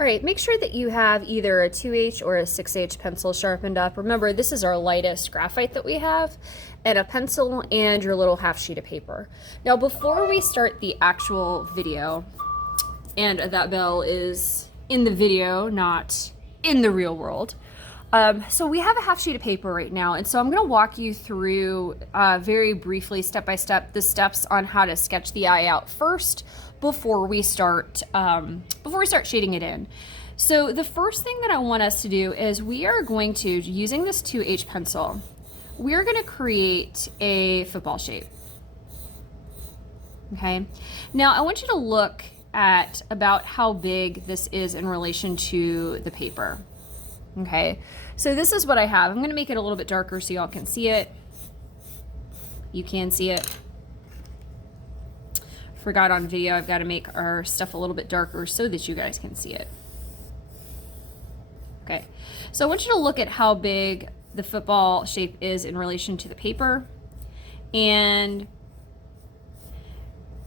All right, make sure that you have either a 2H or a 6H pencil sharpened up. Remember, this is our lightest graphite that we have, and a pencil and your little half sheet of paper. Now, before we start the actual video, and that bell is in the video, not in the real world. So we have a half sheet of paper right now, and so I'm going to walk you through very briefly, step by step, the steps on how to sketch the eye out first before we start shading it in. So the first thing that I want us to do is we are going to, using this 2H pencil, we're going to create a football shape. Okay. Now I want you to look at about how big this is in relation to the paper. Okay, so this is what I have. I'm going to make it a little bit darker so y'all can see it. You can see it. Forgot on video, I've got to make our stuff a little bit darker so that you guys can see it. Okay, so I want you to look at how big the football shape is in relation to the paper. And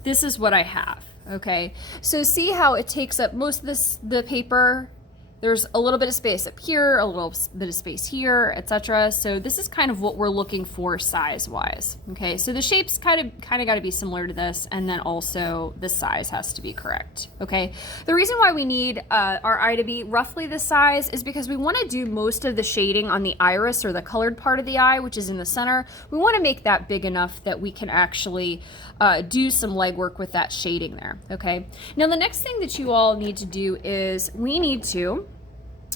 this is what I have. Okay, so see how it takes up most of the paper. There's a little bit of space up here, a little bit of space here, etc. So this is kind of what we're looking for size-wise. Okay, so the shape's kind of got to be similar to this, and then also the size has to be correct. Okay, the reason why we need our eye to be roughly this size is because we want to do most of the shading on the iris or the colored part of the eye, which is in the center. We want to make that big enough that we can actually do some legwork with that shading there. Okay, now the next thing that you all need to do is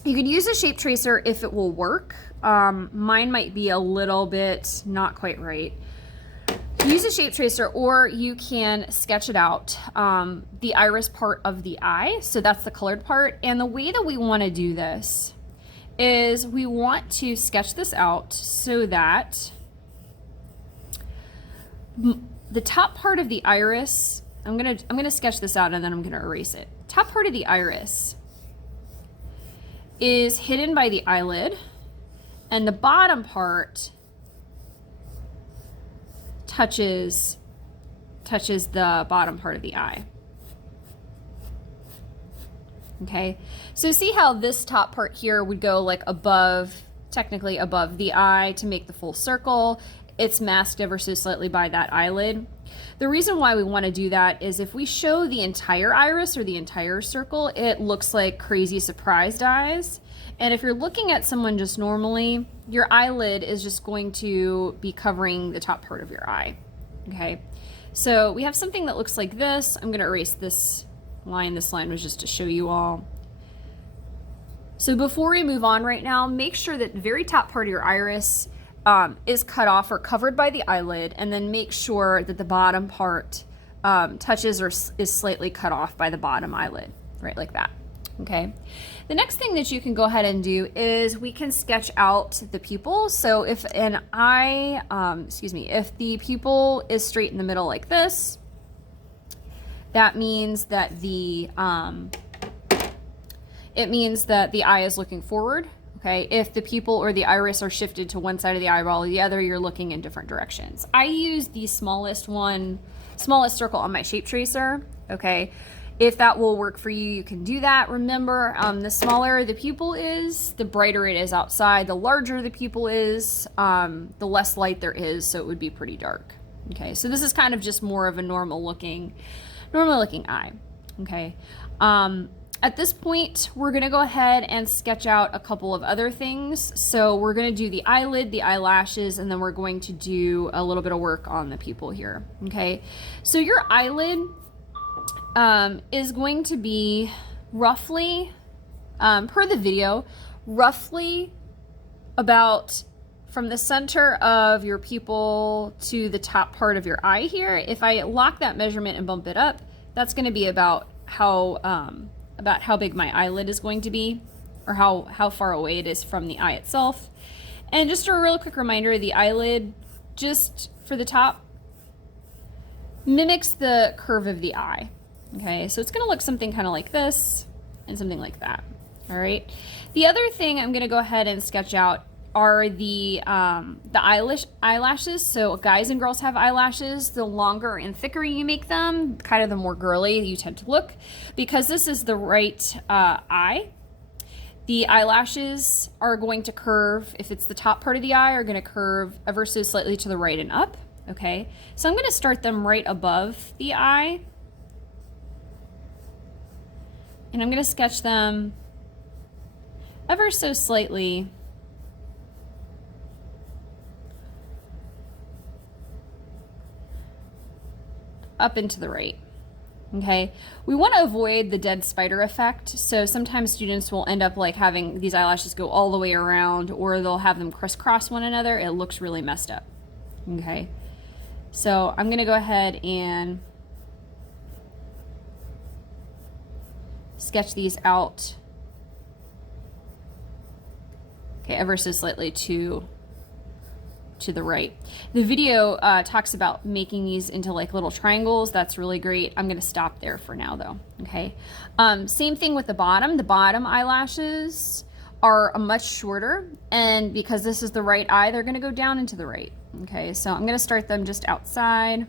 you could use a shape tracer if it will work. Mine might be a little bit not quite right. Use a shape tracer, or you can sketch it out, the iris part of the eye. So that's the colored part. And the way that we want to do this is we want to sketch this out so that the top part of the iris, I'm gonna sketch this out and then I'm gonna erase it. Top part of the iris is hidden by the eyelid, and the bottom part touches the bottom part of the eye. Okay, so see how this top part here would go like above, technically above the eye to make the full circle. It's masked ever so slightly by that eyelid. The reason why we want to do that is if we show the entire iris or the entire circle, it looks like crazy surprised eyes. And if you're looking at someone just normally, your eyelid is just going to be covering the top part of your eye. Okay, so we have something that looks like this. I'm going to erase this line. This line was just to show you all. So before we move on right now, make sure that the very top part of your iris is cut off or covered by the eyelid, and then make sure that the bottom part touches or is slightly cut off by the bottom eyelid, right like that. Okay. The next thing that you can go ahead and do is we can sketch out the pupil. So if an eye, if the pupil is straight in the middle like this, that means that the eye is looking forward. Okay, if the pupil or the iris are shifted to one side of the eyeball or the other, you're looking in different directions. I use the smallest circle on my shape tracer. Okay, if that will work for you, you can do that. Remember, the smaller the pupil is, the brighter it is outside. The larger the pupil is, the less light there is, so it would be pretty dark. Okay, so this is kind of just more of a normal looking eye. Okay. At this point, we're going to go ahead and sketch out a couple of other things. So we're going to do the eyelid, the eyelashes, and then we're going to do a little bit of work on the pupil here. Okay, so your eyelid is going to be roughly, per the video, roughly about from the center of your pupil to the top part of your eye here. If I lock that measurement and bump it up, that's going to be about how big my eyelid is going to be, or how far away it is from the eye itself. And just a real quick reminder, the eyelid, just for the top, mimics the curve of the eye. Okay, so it's going to look something kind of like this and something like that. All right. The other thing I'm going to go ahead and sketch out are the eyelashes. So guys and girls have eyelashes. The longer and thicker you make them, kind of the more girly you tend to look. Because this is the right eye, the eyelashes are going to curve, if it's the top part of the eye, are going to curve ever so slightly to the right and up. Okay, so I'm going to start them right above the eye. And I'm going to sketch them ever so slightly up into the right. Okay, we want to avoid the dead spider effect, so sometimes students will end up like having these eyelashes go all the way around, or they'll have them crisscross one another. It looks really messed up. Okay, so I'm going to go ahead and sketch these out, okay, ever so slightly to the right. The video talks about making these into like little triangles. That's really great. I'm going to stop there for now though. Okay. Same thing with the bottom. The bottom eyelashes are much shorter, and because this is the right eye, they're going to go down into the right. Okay. So I'm going to start them just outside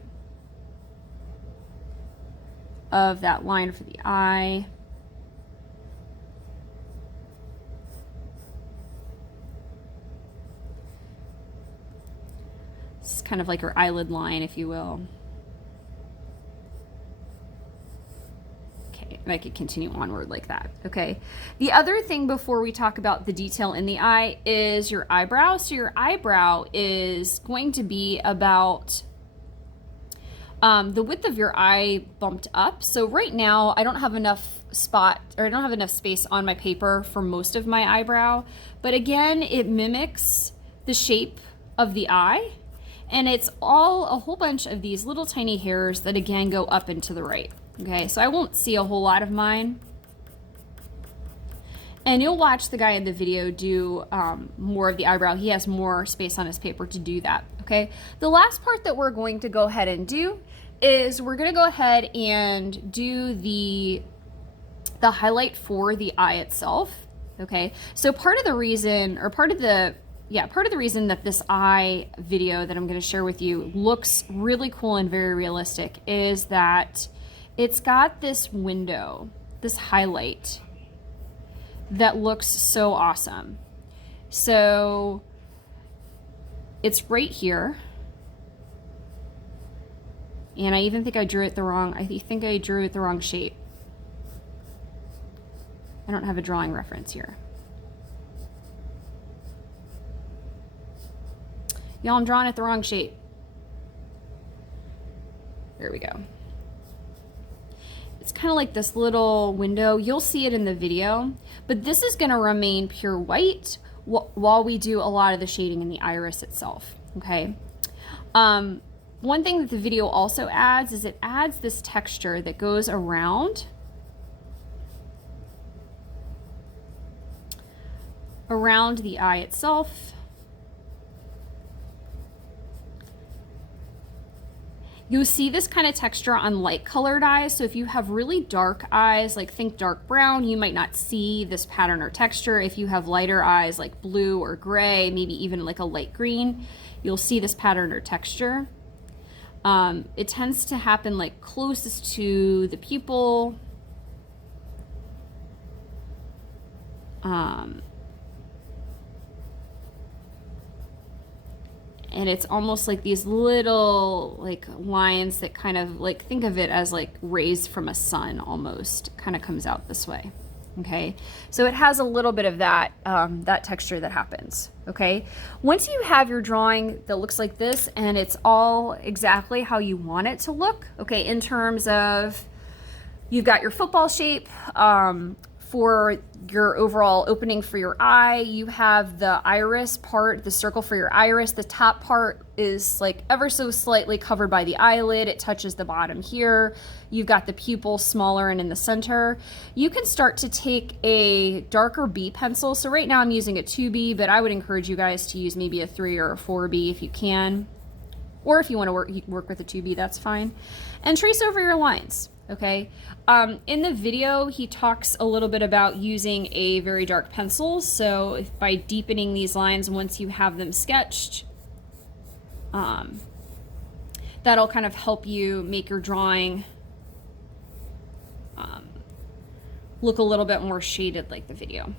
of that line for the eye. It's kind of like her eyelid line, if you will. Okay, and I could continue onward like that. Okay. The other thing before we talk about the detail in the eye is your eyebrow. So your eyebrow is going to be about the width of your eye bumped up. So right now I don't have enough space on my paper for most of my eyebrow, but again, it mimics the shape of the eye. And it's all a whole bunch of these little tiny hairs that again go up and to the right. Okay, so I won't see a whole lot of mine. And you'll watch the guy in the video do more of the eyebrow. He has more space on his paper to do that. Okay, the last part that we're going to go ahead and do is we're going to go ahead and do the highlight for the eye itself. Okay, so part of the reason that this eye video that I'm going to share with you looks really cool and very realistic is that it's got this window, this highlight that looks so awesome. So it's right here. And I even think I drew it the wrong shape. I don't have a drawing reference here. Y'all, I'm drawing it the wrong shape. There we go. It's kind of like this little window. You'll see it in the video, but this is going to remain pure white while we do a lot of the shading in the iris itself. Okay. One thing that the video also adds is it adds this texture that goes around the eye itself. You'll see this kind of texture on light colored eyes. So if you have really dark eyes, like think dark brown, you might not see this pattern or texture. If you have lighter eyes like blue or gray, maybe even like a light green, you'll see this pattern or texture. It tends to happen like closest to the pupil. And it's almost like these little like lines that kind of like, think of it as like rays from a sun almost, kind of comes out this way. Okay, so it has a little bit of that that texture that happens. Okay, once you have your drawing that looks like this and it's all exactly how you want it to look, okay, in terms of you've got your football shape, for your overall opening for your eye, you have the iris part, the circle for your iris. The top part is like ever so slightly covered by the eyelid. It touches the bottom here. You've got the pupil smaller and in the center. You can start to take a darker B pencil. So right now I'm using a 2B, but I would encourage you guys to use maybe a 3 or a 4B if you can. Or if you want to work with a 2B, that's fine. And trace over your lines. Okay. In the video, he talks a little bit about using a very dark pencil. So if by deepening these lines, once you have them sketched, that'll kind of help you make your drawing look a little bit more shaded like the video.